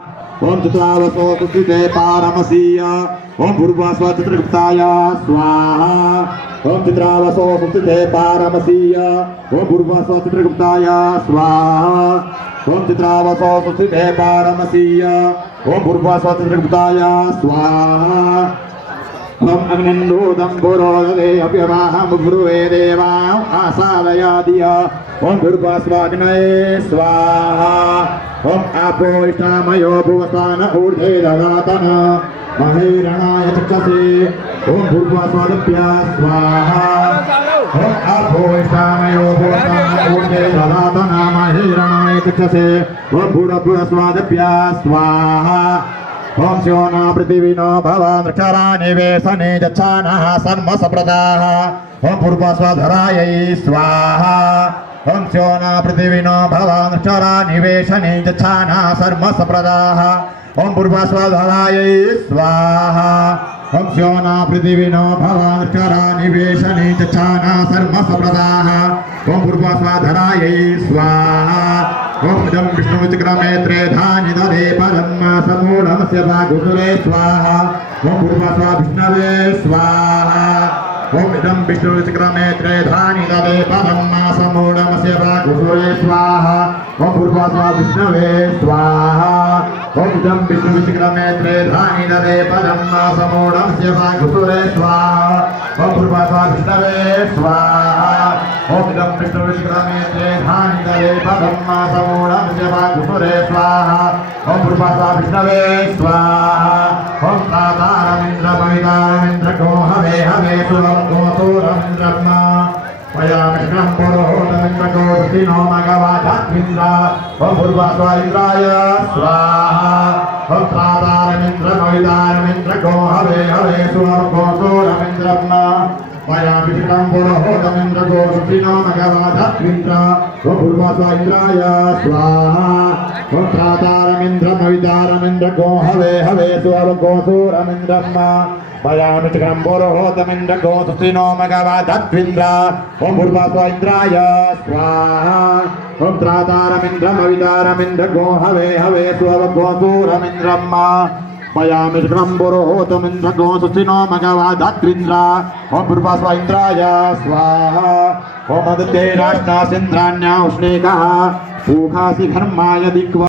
ओम चतुरावसो सुस्थिते पारमसीय ओम भूर्भुवस्व चित्रगुप्ताय स्वाहा ओम चित्रावसो सुस्थिते पारमसीय ओम भूर्भुवस्व चित्रगुप्ताय स्वाहा ओम चित्रावसो सुस्थिते पारमसीय ओम भूर्भुवस्व चित्रगुप्ताय स्वाहा ओम अग्निन्दूतं पुरोदते अप्यवाहं ब्रुवे देवां आसादयादिय ओम भूर्भुवस्वाग्नये स्वाहा ओम आपो इष्टामयो भुवसान ऊर्ध्वे ददातन महेरणाय चक्षसे ओम भूर्भुवस्वादिभ्य स्वाहा ओम आपो इष्टामयो भुवसान ऊर्ध्वे ददातन महेरणाय चक्षसे ओम भूर्भुवस्वादिभ्य स्वाहा ओम शिवना पृथिवीनो भवान् वृक्षरानिवेशने यच्छानः सर्मसप्रदाः ओम भूर्भुवस्वधरायै स्वाहा ओम शिवना पृथिवीनो भवान् वृक्षरानिवेशने यच्छानः सर्मसप्रदाः ओम भूर्भुवस्वधरायै स्वाहा ओम शिवना पृथिवीनो भवान् वृक्षरानिवेशने यच्छानः सर्मसप्रदाः ओम भूर्भुवस्वधरायै स्वाहा ओम इदं विष्णुचिक्रमे त्रेधानि ददे पदं समूढमस्य भागुसुरे स्वाहा ओम भूर्भुवस्व विष्णवे स्वाहा ओम इदं विष्णुचिक्रमे त्रेधानि ददे पदं समूढमस्य भागुसुरे स्वाहा ओम भूर्भुवस्व विष्णवे स्वाहा ओम इदं विष्णुचिक्रमे त्रेधानि ददे पदं समूढमस्य भागुसुरे स्वाहा ओम भूर्भुवस्व विष्णवे स्वाहा ओम इदं विष्णुचिक्रमे त्रेधानि ददे पदं समूढमस्य भागुसुरे स्वाहा ओम भूर्भुवस्व विष्णवे स्वाहा ओम तातारमिन्द्र पवितारमिन्द्र गो हवे हवे सुरमसूरमिन्द्रम पयामिष्णं पुरोहोतमिन्द्र गोष्ठिनो मघवाधात्मिन्द्र ओम भूर्भुवस्व इन्द्राय स्वाहा ओम तातारमिन्द्र पवितारमिन्द्र गो हवे हवे सुरमसूरमिन्द्रम पयामिष्णं पुरोहोतमिन्द्र गोष्ठिनो मघवाधात्मिन्द्र ओम भूर्भुवस्व इन्द्राय स्वाहा ओम तातारमिन्द्र पवितारमिन्द्र गो हवे हवे सुरमसूरमिन्द्रम पयामिष्णं पुरोहोतमिन्द्र गोष्ठिनो मघवाधात्मिन्द्र ओम भूर्भुवस्व इन्द्राय स्वाहा ओम तातारमिन्द्र पवितारमिन्द्र गो हवे हवे सुरमसूरमिन्द्रम पयामिष्णं पुरोहोतमिन्द्र गोष्ठिनो मघवाधात्मिन्द्र ओम भूर्भुवस्व इन्द्राय स्वाहा ओम आदित्ये राष्ट्रासिन्द्राण्या उष्णेकः पूखासि घर्माय दिक्व